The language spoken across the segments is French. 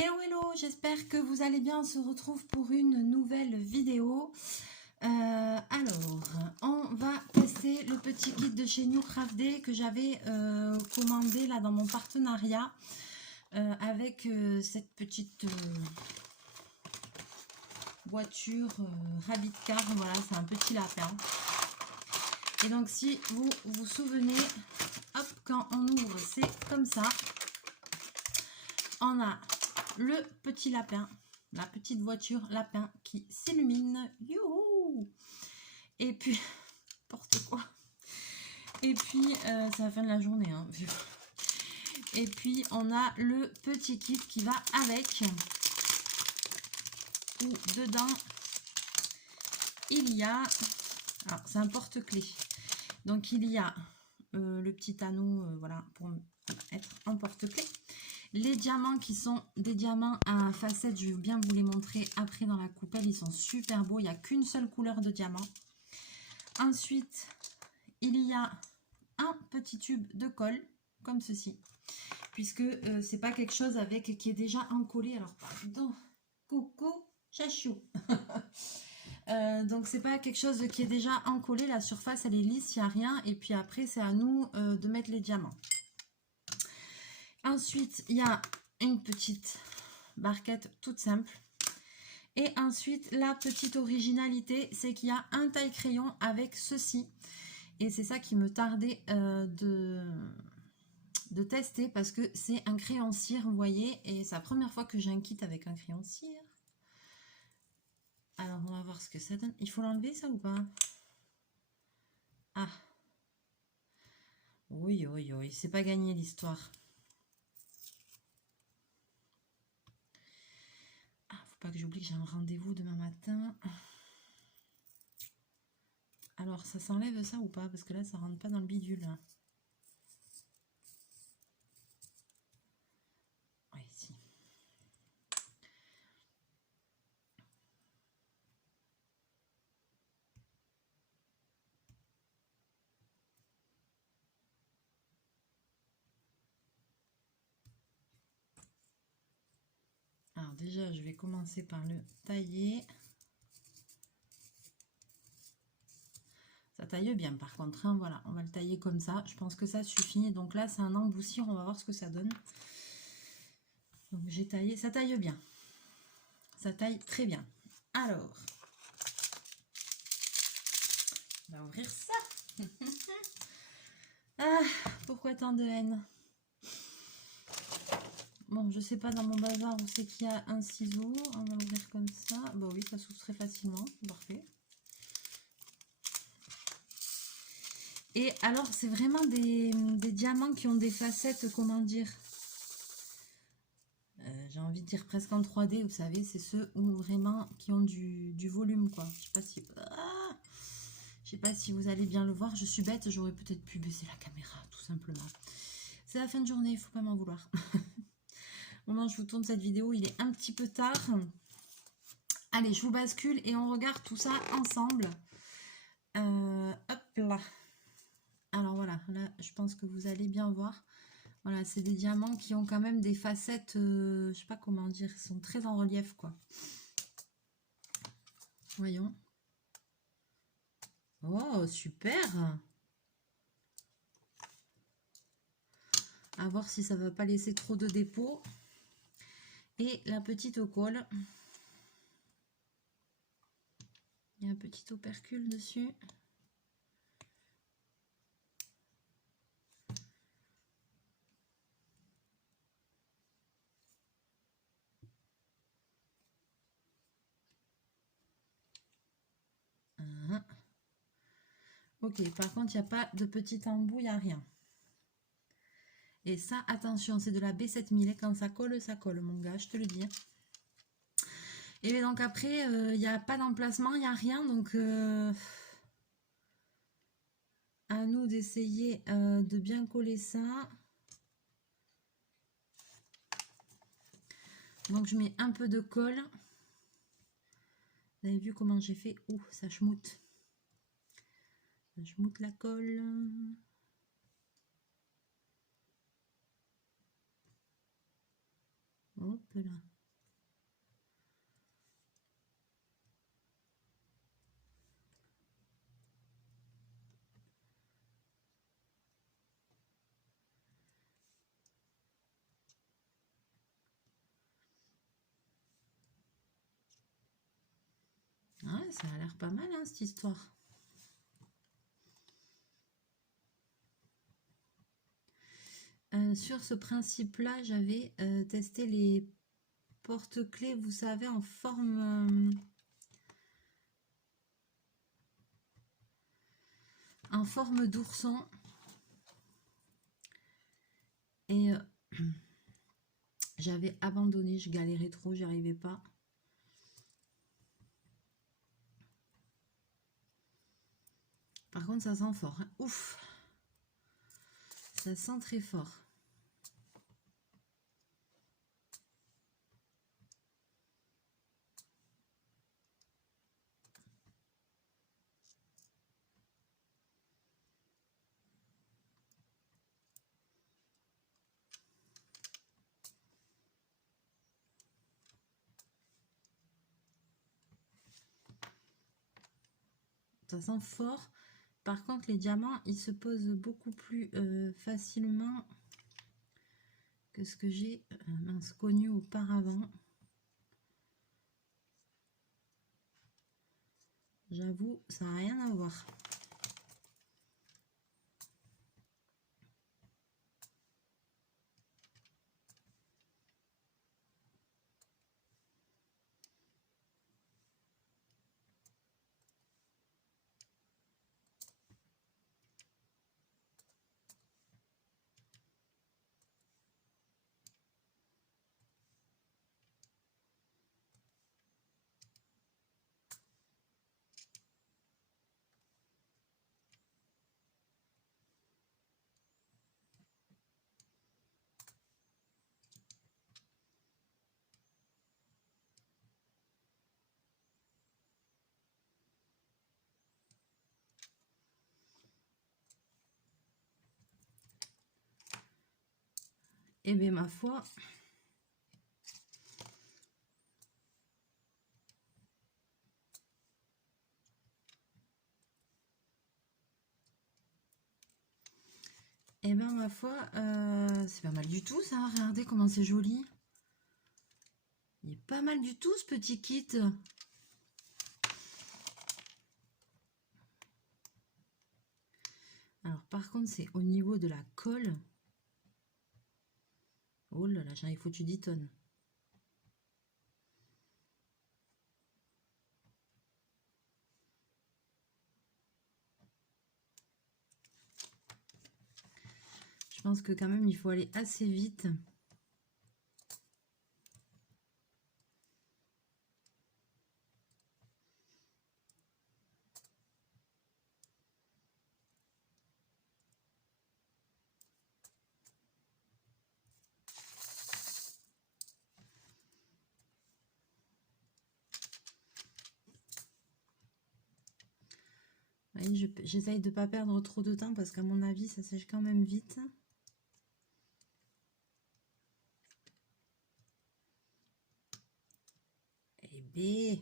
Hello hello, j'espère que vous allez bien. On se retrouve pour une nouvelle vidéo. Alors, on va tester le petit kit de chez New Craft Day que j'avais commandé là dans mon partenariat avec cette petite voiture Rabbit Car. Voilà, c'est un petit lapin. Et donc si vous vous souvenez, hop, quand on ouvre, c'est comme ça. On a le petit lapin, la petite voiture lapin qui s'illumine. Youhou! Et puis, n'importe quoi. Et puis, c'est la fin de la journée. Hein. Et puis, on a le petit kit qui va avec. Où dedans, il y a... Alors, c'est un porte-clés. Donc, il y a le petit anneau, voilà, pour être en porte-clés. Les diamants qui sont des diamants à facettes, je vais bien vous les montrer après dans la coupelle. Ils sont super beaux, il n'y a qu'une seule couleur de diamant. Ensuite, il y a un petit tube de colle, comme ceci. Puisque c'est pas quelque chose avec qui est déjà encollé. Alors, pardon, coucou, chachou. Donc, c'est pas quelque chose qui est déjà encollé. La surface, elle est lisse, il n'y a rien. Et puis après, c'est à nous de mettre les diamants. Ensuite, il y a une petite barquette toute simple. Et ensuite, la petite originalité, c'est qu'il y a un taille-crayon avec ceci. Et c'est ça qui me tardait de tester parce que c'est un crayon cire, vous voyez. Et c'est la première fois que j'ai un kit avec un crayon cire. Alors, on va voir ce que ça donne. Il faut l'enlever, ça, ou pas? Ah. Oui, oui, oui. C'est pas gagné, l'histoire. Pas que j'oublie que j'ai un rendez-vous demain matin. Alors, ça s'enlève ça ou pas? Parce que là, ça rentre pas dans le bidule. Oui, si. Alors déjà, je vais commencer par le tailler. Ça taille bien par contre, hein, voilà, on va le tailler comme ça. Je pense que ça suffit. Donc là, c'est un emboussir, on va voir ce que ça donne. Donc j'ai taillé, ça taille bien. Ça taille très bien. Alors, on va ouvrir ça. Ah, pourquoi tant de haine? Bon, je sais pas dans mon bazar où c'est qu'il y a un ciseau. On va l'ouvrir comme ça. Bah oui, ça s'ouvre très facilement. Parfait. Et alors, c'est vraiment des diamants qui ont des facettes, comment dire, j'ai envie de dire presque en 3D, vous savez, c'est ceux où vraiment qui ont du volume, quoi. Je sais pas si vous allez bien le voir. Je suis bête, j'aurais peut-être pu baisser la caméra, tout simplement. C'est la fin de journée, il faut pas m'en vouloir. Au moment où je vous tourne cette vidéo, il est un petit peu tard. Allez, je vous bascule et on regarde tout ça ensemble. Hop là. Alors voilà, là, je pense que vous allez bien voir. Voilà, c'est des diamants qui ont quand même des facettes, je sais pas comment dire, ils sont très en relief, quoi. Voyons. Oh, super! À voir si ça va pas laisser trop de dépôts. Et la petite colle. Il y a un petit opercule dessus. Ok, par contre, il n'y a pas de petit embout, il n'y a rien. Et ça, attention, c'est de la B7000. Quand ça colle, mon gars, je te le dis. Et donc après, il n'y a pas d'emplacement, il n'y a rien. Donc, à nous d'essayer de bien coller ça. Donc, je mets un peu de colle. Vous avez vu comment j'ai fait? Ouh, ça schmoute. Ça schmoute la colle. Hop là. Ouais, ça a l'air pas mal, hein, cette histoire. Sur ce principe-là, j'avais testé les porte-clés, vous savez, en forme d'ourson. Et j'avais abandonné, je galérais trop, j'y arrivais pas. Par contre, ça sent fort, hein. Ouf! Ça sent très fort. Ça sent fort. Par contre, les diamants, ils se posent beaucoup plus facilement que ce que j'ai connu auparavant. J'avoue, ça n'a rien à voir. Eh bien, ma foi, c'est pas mal du tout, ça. Regardez comment c'est joli. Il est pas mal du tout, ce petit kit. Alors, par contre, c'est au niveau de la colle. Oh là là, j'en ai foutu 10 tonnes. Je pense que quand même, il faut aller assez vite. J'essaye de ne pas perdre trop de temps parce qu'à mon avis, ça sèche quand même vite. Eh bien...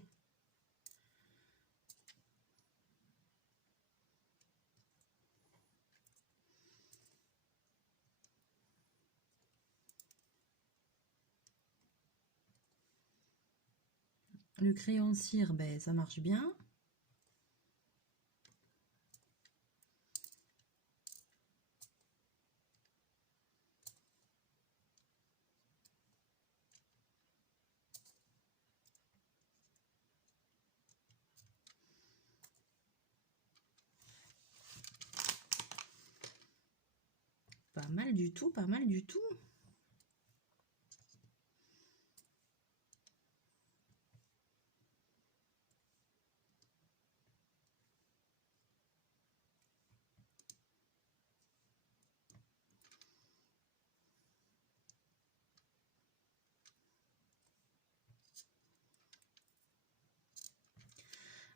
Le crayon cire, ben, ça marche bien. Pas mal du tout, pas mal du tout.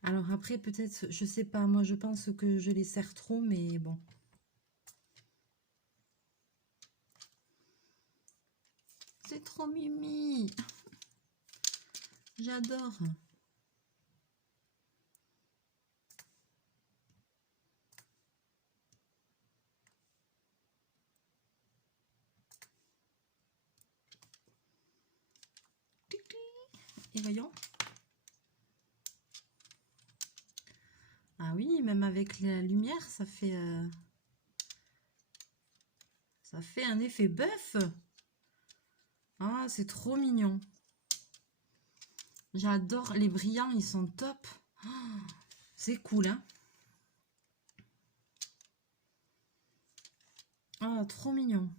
Alors après, peut-être, je sais pas, moi je pense que je les serre trop, mais bon. C'est trop trop mimi. J'adore. Et voyons. Ah oui, même avec la lumière, ça fait un effet bœuf. Ah, c'est trop mignon. J'adore les brillants, ils sont top. Oh, c'est cool, hein. Oh, trop mignon.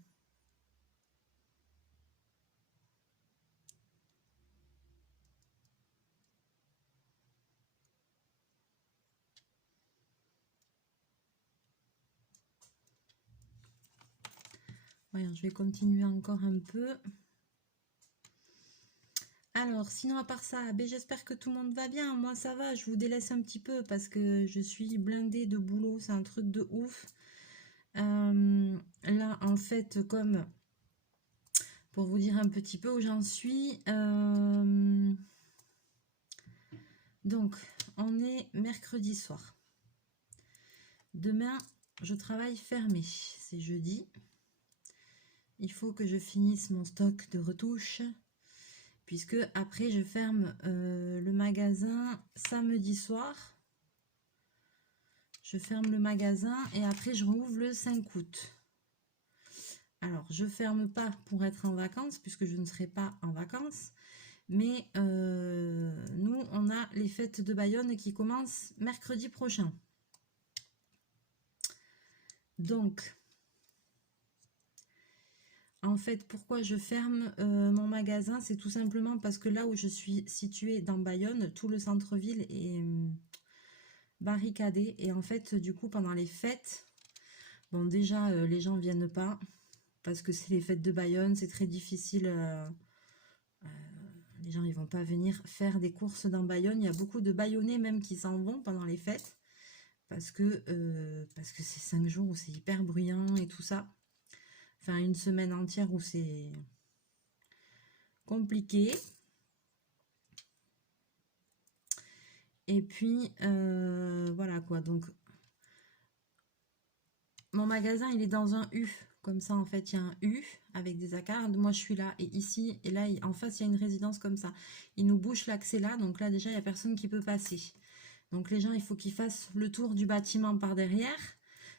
Voyons, je vais continuer encore un peu. Alors, sinon, à part ça, ben, j'espère que tout le monde va bien. Moi, ça va, je vous délaisse un petit peu parce que je suis blindée de boulot. C'est un truc de ouf. Là, en fait, comme pour vous dire un petit peu où j'en suis, donc, on est mercredi soir. Demain, je travaille fermé. C'est jeudi. Il faut que je finisse mon stock de retouches. Puisque après, je ferme le magasin samedi soir. Je ferme le magasin et après, je rouvre le 5 août. Alors, je ferme pas pour être en vacances, puisque je ne serai pas en vacances. Mais nous, on a les fêtes de Bayonne qui commencent mercredi prochain. Donc, en fait, pourquoi je ferme mon magasin? C'est tout simplement parce que là où je suis située dans Bayonne, tout le centre-ville est barricadé. Et en fait, du coup, pendant les fêtes, bon, déjà, les gens viennent pas parce que c'est les fêtes de Bayonne, c'est très difficile. Les gens, ils vont pas venir faire des courses dans Bayonne. Il y a beaucoup de Bayonnais même qui s'en vont pendant les fêtes parce que c'est 5 jours où c'est hyper bruyant et tout ça. Enfin, une semaine entière où c'est compliqué. Et puis, voilà quoi. Donc, mon magasin, il est dans un U. Comme ça, en fait, il y a un U avec des arcades. Moi, je suis là et ici. Et là, en face, il y a une résidence comme ça. Ils nous bouchent l'accès là. Donc là, déjà, il n'y a personne qui peut passer. Donc, les gens, il faut qu'ils fassent le tour du bâtiment par derrière.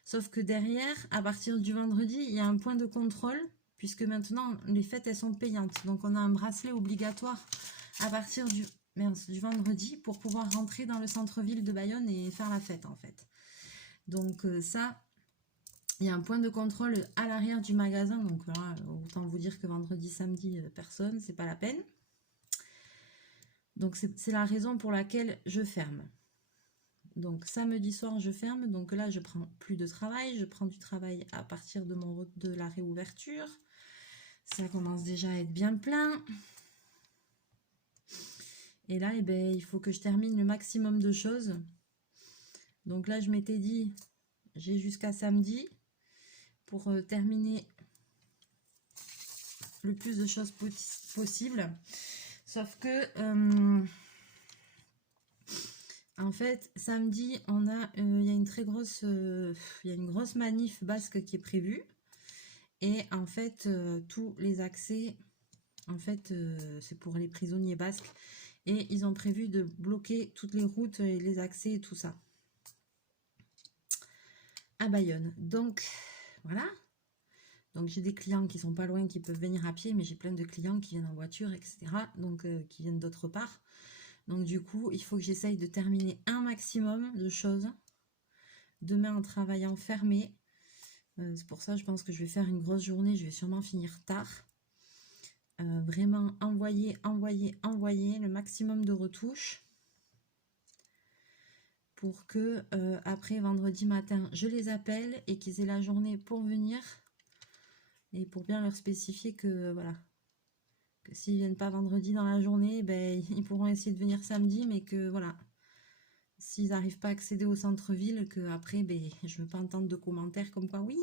Sauf que derrière, à partir du vendredi, il y a un point de contrôle. Puisque maintenant, les fêtes, elles sont payantes. Donc, on a un bracelet obligatoire à partir du vendredi pour pouvoir rentrer dans le centre-ville de Bayonne et faire la fête, en fait. Donc, ça... Il y a un point de contrôle à l'arrière du magasin, donc voilà, autant vous dire que vendredi, samedi, personne, c'est pas la peine. Donc c'est la raison pour laquelle je ferme. Donc samedi soir, je ferme, donc là, je prends plus de travail, je prends du travail à partir de la réouverture. Ça commence déjà à être bien plein. Et là, eh ben, il faut que je termine le maximum de choses. Donc là, je m'étais dit, j'ai jusqu'à samedi pour terminer le plus de choses possible. Sauf que, en fait, samedi, il y a une très grosse, il y a une grosse manif basque qui est prévue. Et en fait, tous les accès, en fait, c'est pour les prisonniers basques. Et ils ont prévu de bloquer toutes les routes et les accès et tout ça à Bayonne. Donc, voilà. Donc, j'ai des clients qui sont pas loin, qui peuvent venir à pied, mais j'ai plein de clients qui viennent en voiture, etc. Donc, qui viennent d'autre part. Donc, du coup, il faut que j'essaye de terminer un maximum de choses. Demain, en travaillant fermé. C'est pour ça, je pense que je vais faire une grosse journée. Je vais sûrement finir tard. Vraiment envoyer le maximum de retouches. Pour que après vendredi matin, je les appelle et qu'ils aient la journée pour venir. Et pour bien leur spécifier que voilà, que s'ils viennent pas vendredi dans la journée, ben, ils pourront essayer de venir samedi, mais que voilà, s'ils n'arrivent pas à accéder au centre-ville, que après, ben, je ne veux pas entendre de commentaires comme quoi, oui,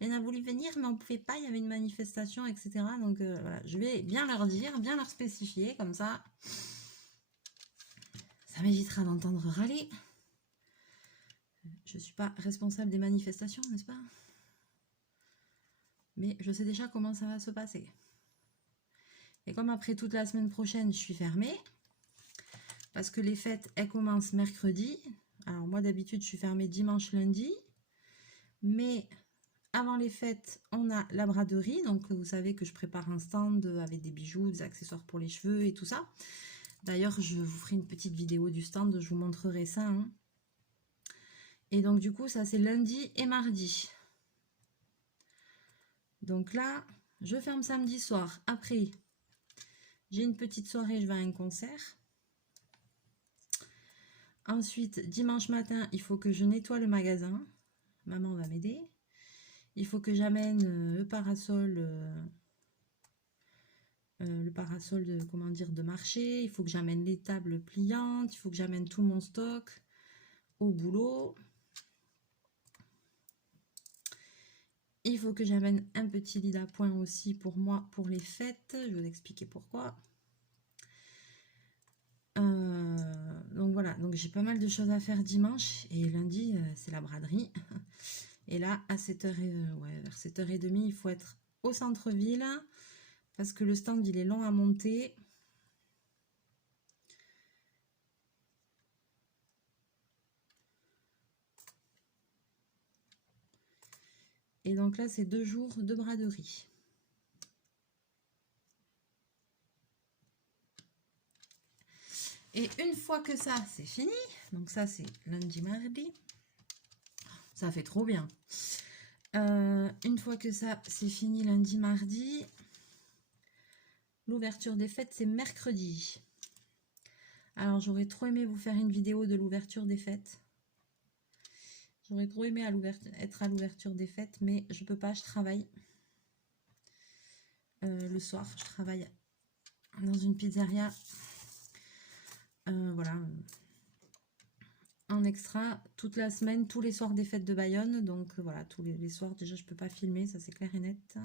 il a voulu venir, mais on ne pouvait pas, il y avait une manifestation, etc. Donc voilà, je vais bien leur dire, bien leur spécifier, comme ça m'évitera d'entendre râler. Je ne suis pas responsable des manifestations, n'est-ce pas? Mais je sais déjà comment ça va se passer. Et comme après toute la semaine prochaine, je suis fermée, parce que les fêtes, elles commencent mercredi. Alors moi, d'habitude, je suis fermée dimanche, lundi. Mais avant les fêtes, on a la braderie. Donc vous savez que je prépare un stand avec des bijoux, des accessoires pour les cheveux et tout ça. D'ailleurs, je vous ferai une petite vidéo du stand, je vous montrerai ça. Hein. Et donc du coup, ça c'est lundi et mardi. Donc là, je ferme samedi soir. Après, j'ai une petite soirée, je vais à un concert. Ensuite, dimanche matin, il faut que je nettoie le magasin. Maman va m'aider. Il faut que j'amène le parasol de, comment dire, de marché. Il faut que j'amène les tables pliantes. Il faut que j'amène tout mon stock au boulot. Il faut que j'amène un petit lit d'appoint aussi pour moi, pour les fêtes. Je vais vous expliquer pourquoi. Donc voilà, donc j'ai pas mal de choses à faire dimanche. Et lundi, c'est la braderie. Et là, à 7h, vers 7h30, il faut être au centre-ville. Parce que le stand, il est long à monter. Et donc là, c'est 2 jours de braderie. Et une fois que ça, c'est fini, donc ça, c'est lundi, mardi. Ça fait trop bien. Une fois que ça, c'est fini lundi, mardi, l'ouverture des fêtes, c'est mercredi. Alors, j'aurais trop aimé vous faire une vidéo de l'ouverture des fêtes. J'aurais trop aimé être à l'ouverture des fêtes, mais je peux pas, je travaille. Le soir, je travaille dans une pizzeria. Voilà. En extra, toute la semaine, tous les soirs des fêtes de Bayonne. Donc voilà, tous les soirs, déjà, je peux pas filmer, ça c'est clair et net.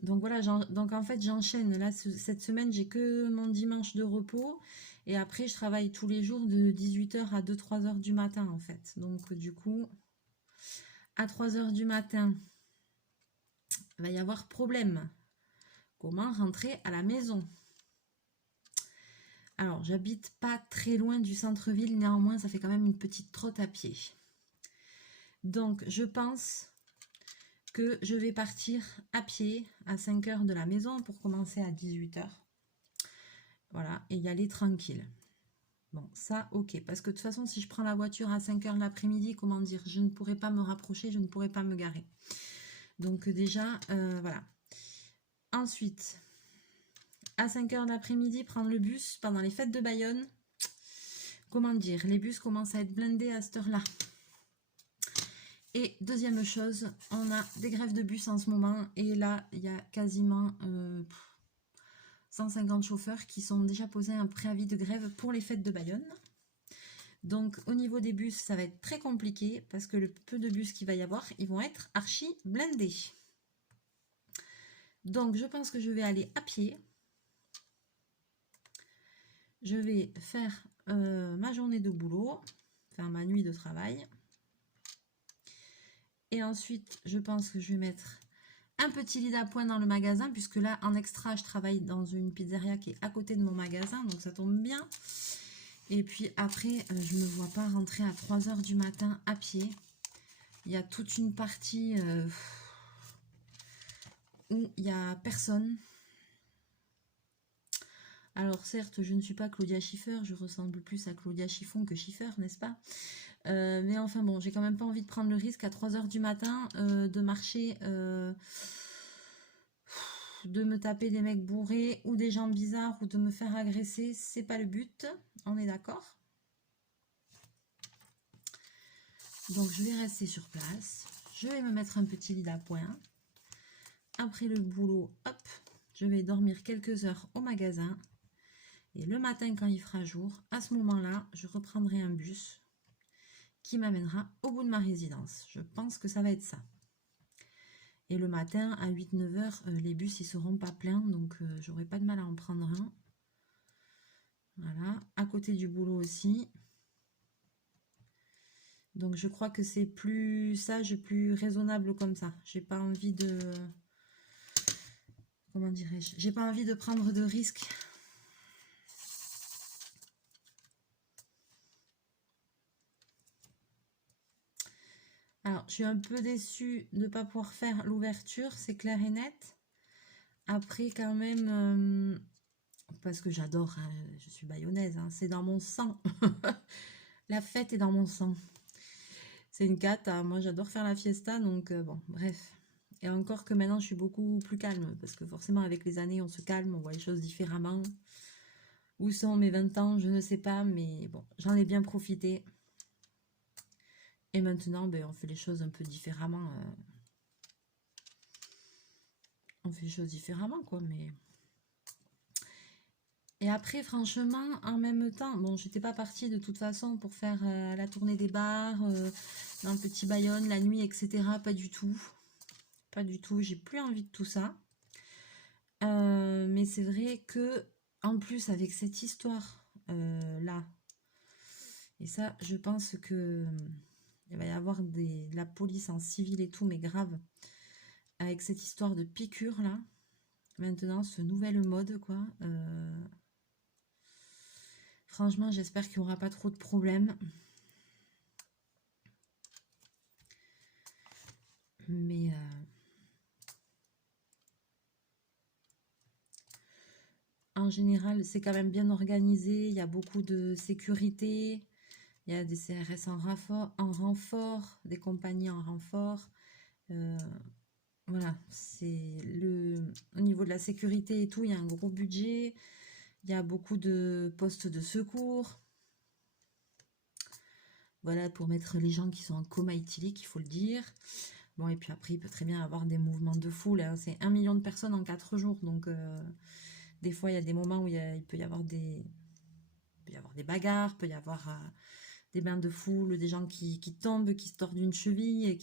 Donc voilà, donc en fait, j'enchaîne. Là, cette semaine, j'ai que mon dimanche de repos. Et après, je travaille tous les jours de 18h à 2-3 heures du matin, en fait. Donc du coup, à 3 heures du matin, il va y avoir problème. Comment rentrer à la maison? Alors, j'habite pas très loin du centre-ville, néanmoins, ça fait quand même une petite trotte à pied. Donc, je pense que je vais partir à pied à 5 heures de la maison pour commencer à 18h. Voilà, et y aller tranquille. Bon, ça, ok. Parce que de toute façon, si je prends la voiture à 5 heures de l'après-midi, comment dire, je ne pourrai pas me rapprocher, je ne pourrai pas me garer. Donc déjà, voilà. Ensuite, à 5 heures de l'après-midi, prendre le bus pendant les fêtes de Bayonne. Comment dire, les bus commencent à être blindés à cette heure-là. Et deuxième chose, on a des grèves de bus en ce moment. Et là, il y a quasiment 150 chauffeurs qui sont déjà posés un préavis de grève pour les fêtes de Bayonne. Donc au niveau des bus, ça va être très compliqué parce que le peu de bus qu'il va y avoir, ils vont être archi blindés. Donc je pense que je vais aller à pied. Je vais faire ma journée de boulot, faire ma nuit de travail. Et ensuite, je pense que je vais mettre un petit lit d'appoint dans le magasin, puisque là, en extra, je travaille dans une pizzeria qui est à côté de mon magasin, donc ça tombe bien. Et puis après, je ne me vois pas rentrer à 3 heures du matin à pied. Il y a toute une partie où il n'y a personne. Alors certes, je ne suis pas Claudia Schiffer, je ressemble plus à Claudia Chiffon que Schiffer, n'est-ce pas? Mais enfin bon, j'ai quand même pas envie de prendre le risque à 3 heures du matin de marcher, de me taper des mecs bourrés ou des gens bizarres ou de me faire agresser, c'est pas le but, on est d'accord? Donc je vais rester sur place, je vais me mettre un petit lit d'appoint. Après le boulot, hop, je vais dormir quelques heures au magasin. Et le matin, quand il fera jour, à ce moment-là, je reprendrai un bus qui m'amènera au bout de ma résidence. Je pense que ça va être ça. Et le matin, à 8-9 heures, les bus, ils seront pas pleins, donc j'aurai pas de mal à en prendre un. Voilà, à côté du boulot aussi. Donc je crois que c'est plus sage, plus raisonnable comme ça. J'ai pas envie de... Comment dirais-je? J'ai pas envie de prendre de risques. Alors, je suis un peu déçue de ne pas pouvoir faire l'ouverture, c'est clair et net. Après, quand même, parce que j'adore, hein, je suis bayonnaise, hein, c'est dans mon sang. La fête est dans mon sang. C'est une cata, moi j'adore faire la fiesta, donc bon, bref. Et encore que maintenant je suis beaucoup plus calme, parce que forcément avec les années on se calme, on voit les choses différemment. Où sont mes 20 ans, je ne sais pas, mais bon, j'en ai bien profité. Et maintenant, ben, on fait les choses un peu différemment. On fait les choses différemment, quoi, mais... Et après, franchement, en même temps, bon, j'étais pas partie de toute façon pour faire la tournée des bars, dans le petit Bayonne, la nuit, etc. Pas du tout. Pas du tout, j'ai plus envie de tout ça. Mais c'est vrai que, en plus, avec cette histoire là, et ça, je pense que il va y avoir de la police en civil et tout, mais grave. Avec cette histoire de piqûre là, maintenant, ce nouvel mode, quoi. Franchement, j'espère qu'il n'y aura pas trop de problèmes. Mais en général, c'est quand même bien organisé. Il y a beaucoup de sécurité. Il y a des CRS en renfort, des compagnies en renfort. Voilà, c'est au niveau de la sécurité et tout, il y a un gros budget. Il y a beaucoup de postes de secours. Voilà, pour mettre les gens qui sont en coma éthylique, il faut le dire. Bon, et puis après, il peut très bien avoir des mouvements de foule, hein. C'est 1 million de personnes en 4 jours. Donc, des fois, il y a des moments où il peut y avoir des bagarres, il peut y avoir des bains de foule, des gens qui tombent, qui se tordent une cheville, et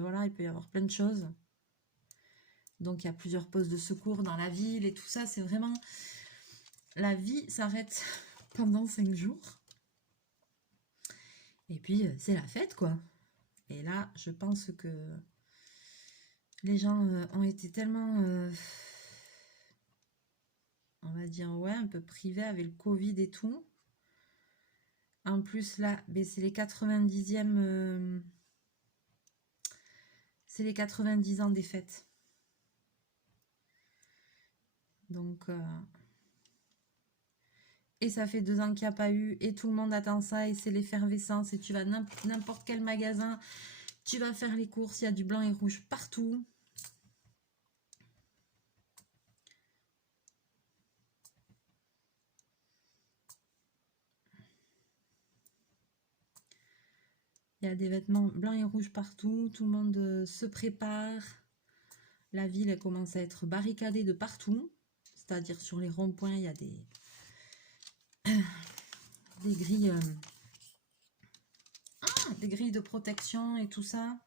voilà, il peut y avoir plein de choses. Donc, il y a plusieurs postes de secours dans la ville et tout ça. C'est vraiment... La vie s'arrête pendant 5 jours. Et puis, c'est la fête, quoi. Et là, je pense que les gens ont été tellement, on va dire, ouais, un peu privés avec le Covid et tout. En plus, là, ben, c'est les 90e... c'est les 90 ans des fêtes. Donc... et ça fait 2 ans qu'il n'y a pas eu, et tout le monde attend ça, et c'est l'effervescence, et tu vas n'importe quel magasin, tu vas faire les courses, il y a du blanc et rouge partout. Il y a des vêtements blancs et rouges partout, tout le monde se prépare. La ville elle commence à être barricadée de partout, c'est-à-dire sur les ronds-points, il y a des grilles... des grilles de protection et tout ça,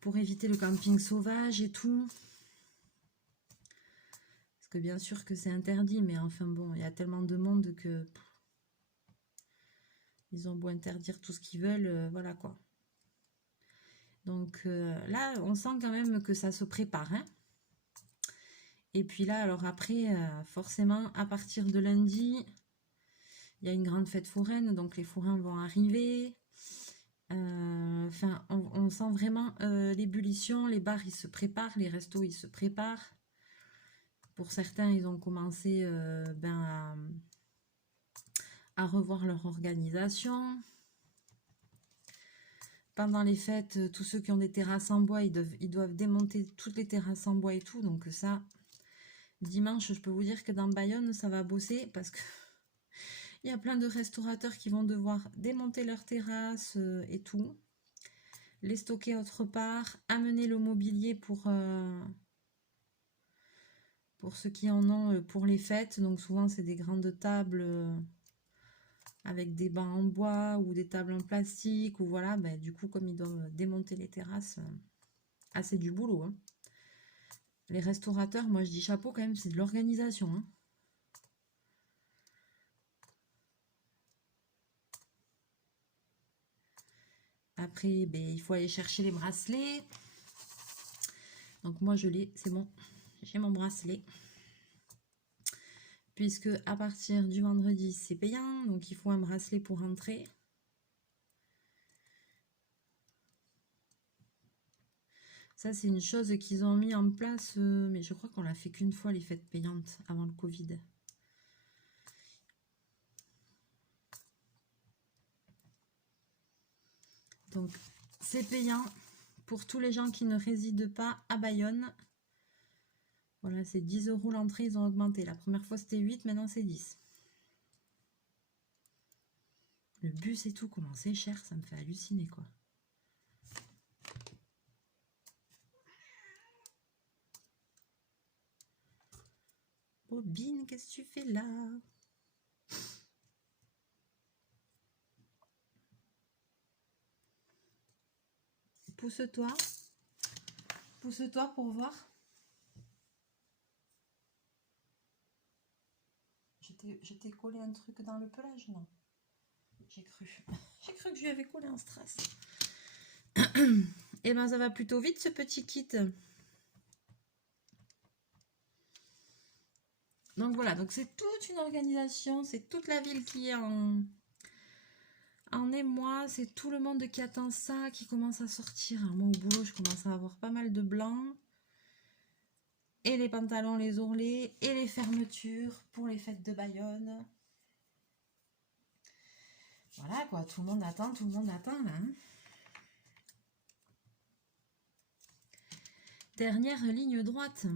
pour éviter le camping sauvage et tout. Parce que bien sûr que c'est interdit, mais enfin bon, il y a tellement de monde que... ils ont beau interdire tout ce qu'ils veulent, voilà quoi. Donc là, on sent quand même que ça se prépare, hein. Et puis là, alors après, forcément, à partir de lundi, il y a une grande fête foraine, donc les forains vont arriver. Enfin, on sent vraiment l'ébullition, les bars, ils se préparent, les restos, ils se préparent. Pour certains, ils ont commencé à revoir leur organisation. Pendant les fêtes, tous ceux qui ont des terrasses en bois, ils doivent démonter toutes les terrasses en bois et tout. Donc ça, dimanche, je peux vous dire que dans Bayonne, ça va bosser parce que il y a plein de restaurateurs qui vont devoir démonter leurs terrasses et tout. Les stocker autre part, amener le mobilier Pour ceux qui en ont pour les fêtes, donc souvent c'est des grandes tables avec des bancs en bois ou des tables en plastique, ou voilà, ben, du coup comme ils doivent démonter les terrasses, c'est du boulot. Hein. Les restaurateurs, moi je dis chapeau quand même, c'est de l'organisation. Hein. Après, ben, il faut aller chercher les bracelets. Donc moi je l'ai, c'est bon, j'ai mon bracelet. Puisque à partir du vendredi c'est payant, donc il faut un bracelet pour rentrer. Ça c'est une chose qu'ils ont mis en place, mais je crois qu'on l'a fait qu'une fois les fêtes payantes avant le Covid. Donc c'est payant pour tous les gens qui ne résident pas à Bayonne. Voilà, c'est 10 € l'entrée, ils ont augmenté. La première fois c'était 8, maintenant c'est 10. Le bus et tout, comment c'est cher, ça me fait halluciner quoi. Bobine, qu'est-ce que tu fais là? Pousse-toi. Pousse-toi pour voir. Je t'ai collé un truc dans le pelage, non? J'ai cru. J'ai cru que je lui avais collé un strass. Et ben ça va plutôt vite ce petit kit. Donc voilà, donc c'est toute une organisation, c'est toute la ville qui est en émoi, c'est tout le monde qui attend ça, qui commence à sortir. Alors moi au boulot, je commence à avoir pas mal de blancs. Et les pantalons, les ourlets, et les fermetures pour les fêtes de Bayonne. Voilà quoi, tout le monde attend là. Hein. Dernière ligne droite.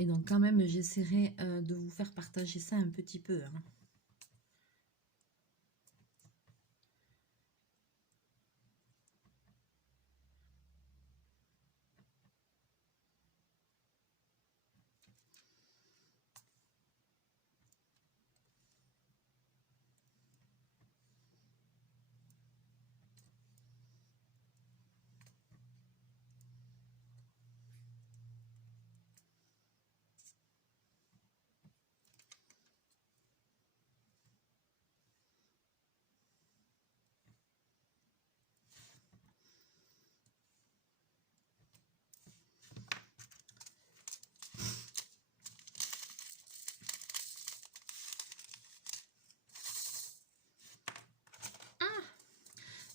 Et donc quand même, j'essaierai de vous faire partager ça un petit peu. Hein.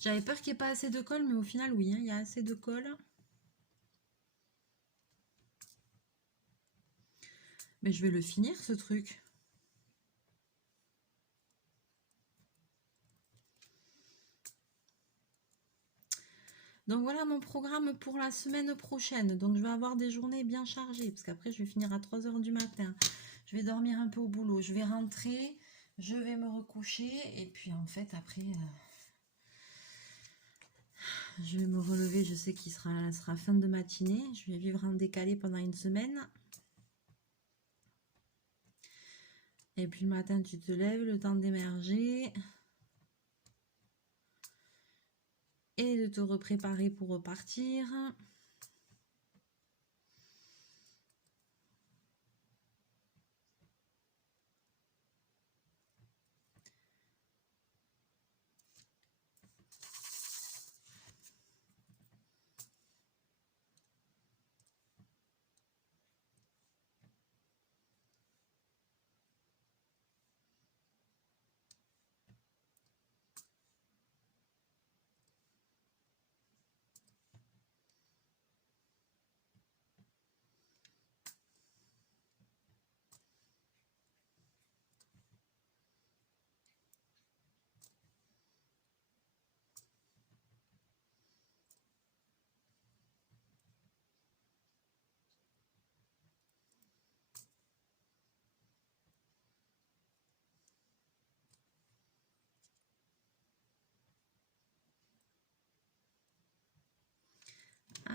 J'avais peur qu'il n'y ait pas assez de colle, mais au final, oui, hein, il y a assez de colle. Mais je vais le finir, ce truc. Donc voilà mon programme pour la semaine prochaine. Donc je vais avoir des journées bien chargées, parce qu'après, je vais finir à 3 h du matin. Je vais dormir un peu au boulot. Je vais rentrer, je vais me recoucher. Et puis en fait, après... je vais me relever, je sais qu'il sera fin de matinée. Je vais vivre en décalé pendant une semaine. Et puis le matin, tu te lèves, le temps d'émerger. Et de te repréparer pour repartir.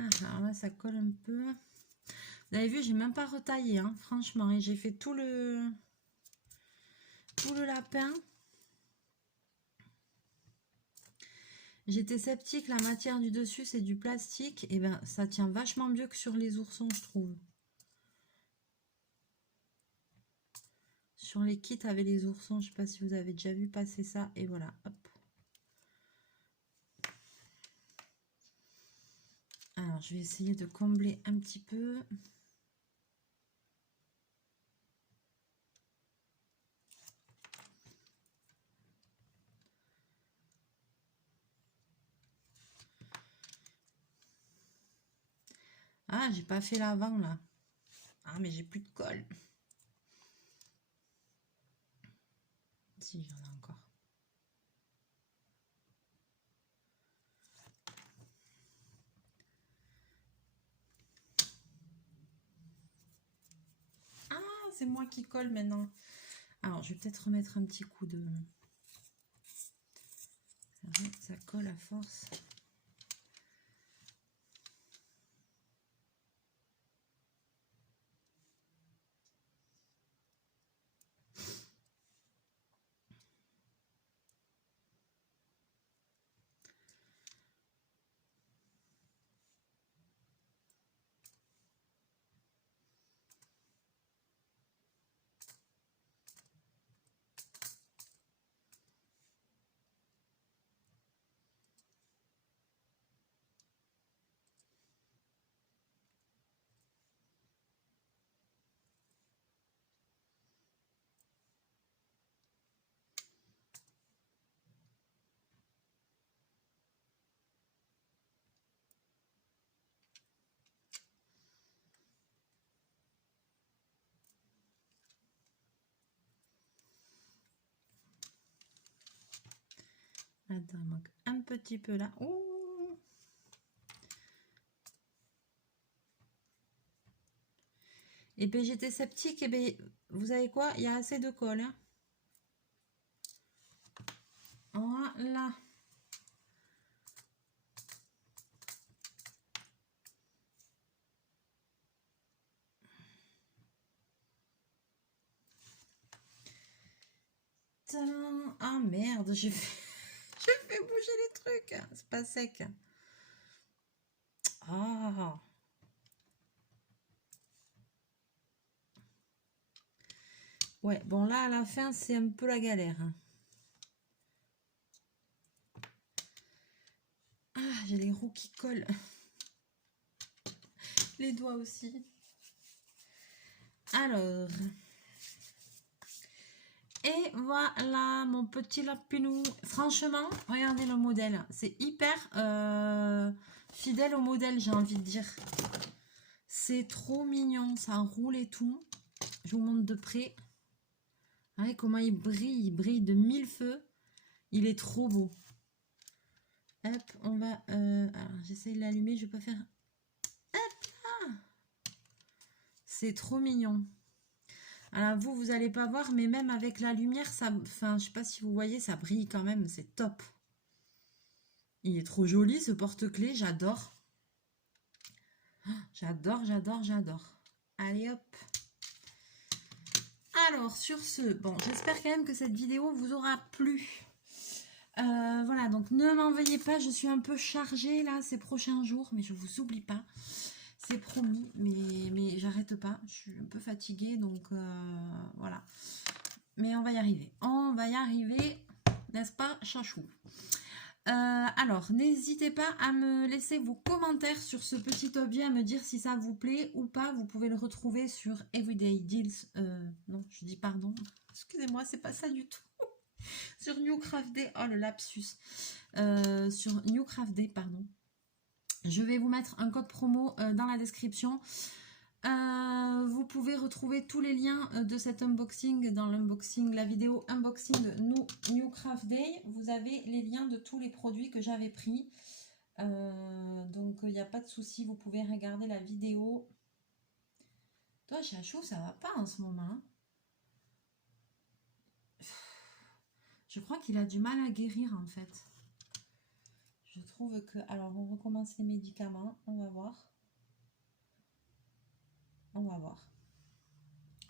Ah, alors là, ça colle un peu. Vous avez vu, j'ai même pas retaillé, hein, franchement. Et j'ai fait tout le lapin. J'étais sceptique, la matière du dessus, c'est du plastique. Et ben, ça tient vachement mieux que sur les oursons, je trouve. Sur les kits avec les oursons, je sais pas si vous avez déjà vu passer ça. Et voilà, hop. Alors, je vais essayer de combler un petit peu. Ah, j'ai pas fait l'avant, là. Ah, mais j'ai plus de colle. Si, j'en ai encore. Ah, c'est moi qui colle maintenant. Alors, je vais peut-être remettre un petit coup de... Ça colle à force. Attends, il manque un petit peu là. Ouh. Et bien, j'étais sceptique. Et bien, vous savez quoi? Il y a assez de colle. Hein. Voilà. Tadam. Ah merde, j'ai fait... j'ai fait bouger les trucs. C'est pas sec. Ah. Ouais, bon là, à la fin, c'est un peu la galère. Hein. Ah, j'ai les roues qui collent. Les doigts aussi. Alors... Et voilà mon petit lapinou. Franchement, regardez le modèle. C'est hyper fidèle au modèle, j'ai envie de dire. C'est trop mignon, ça roule et tout. Je vous montre de près. Regardez comment il brille de mille feux. Il est trop beau. Hop, on va... alors, j'essaie de l'allumer, je vais pas faire... Hop là. C'est trop mignon. Alors vous n'allez pas voir, mais même avec la lumière, ça, enfin, je sais pas si vous voyez, ça brille quand même, c'est top. Il est trop joli ce porte-clés, j'adore. J'adore, j'adore, j'adore. Allez hop. Alors sur ce, bon, j'espère quand même que cette vidéo vous aura plu. Voilà, donc ne m'en veuillez pas, je suis un peu chargée là ces prochains jours, mais je vous oublie pas. C'est promis, mais j'arrête pas. Je suis un peu fatiguée, donc voilà. Mais on va y arriver. On va y arriver, n'est-ce pas, chachou? Alors, n'hésitez pas à me laisser vos commentaires sur ce petit objet, à me dire si ça vous plaît ou pas. Vous pouvez le retrouver sur Everyday Deals. Non, je dis pardon. Excusez-moi, c'est pas ça du tout. Sur New Craft Day. Oh, le lapsus. Sur New Craft Day, pardon. Je vais vous mettre un code promo dans la description. Vous pouvez retrouver tous les liens de cet unboxing dans l'unboxing, la vidéo unboxing New Craft Day. Vous avez les liens de tous les produits que j'avais pris. Donc il n'y a pas de souci, vous pouvez regarder la vidéo. Toi, Chachou, ça va pas en ce moment. Je crois qu'il a du mal à guérir en fait. Je trouve que... Alors, on recommence les médicaments. On va voir. On va voir.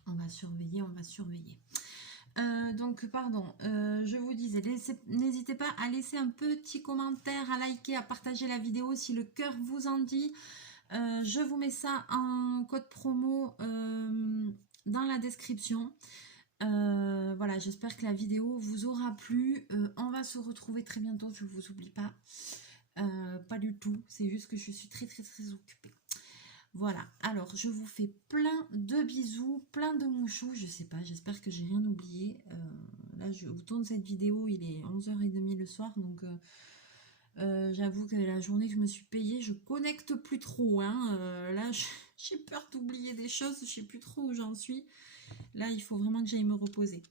On va surveiller, on va surveiller. Donc, pardon, je vous disais, n'hésitez pas à laisser un petit commentaire, à liker, à partager la vidéo si le cœur vous en dit. Je vous mets ça en code promo dans la description. Voilà, j'espère que la vidéo vous aura plu. On va se retrouver très bientôt, je ne vous oublie pas. Pas du tout, c'est juste que je suis très occupée. Voilà, alors je vous fais plein de bisous, plein de mouchous, je sais pas, j'espère que j'ai rien oublié. Là, je vous tourne cette vidéo, il est 11h30 le soir, donc j'avoue que la journée que je me suis payée, je connecte plus trop. Hein. Là, j'ai peur d'oublier des choses, je sais plus trop où j'en suis. Là, il faut vraiment que j'aille me reposer.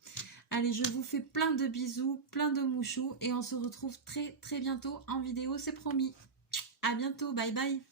Allez, je vous fais plein de bisous, plein de mouchous, et on se retrouve très bientôt en vidéo, c'est promis. À bientôt, bye bye.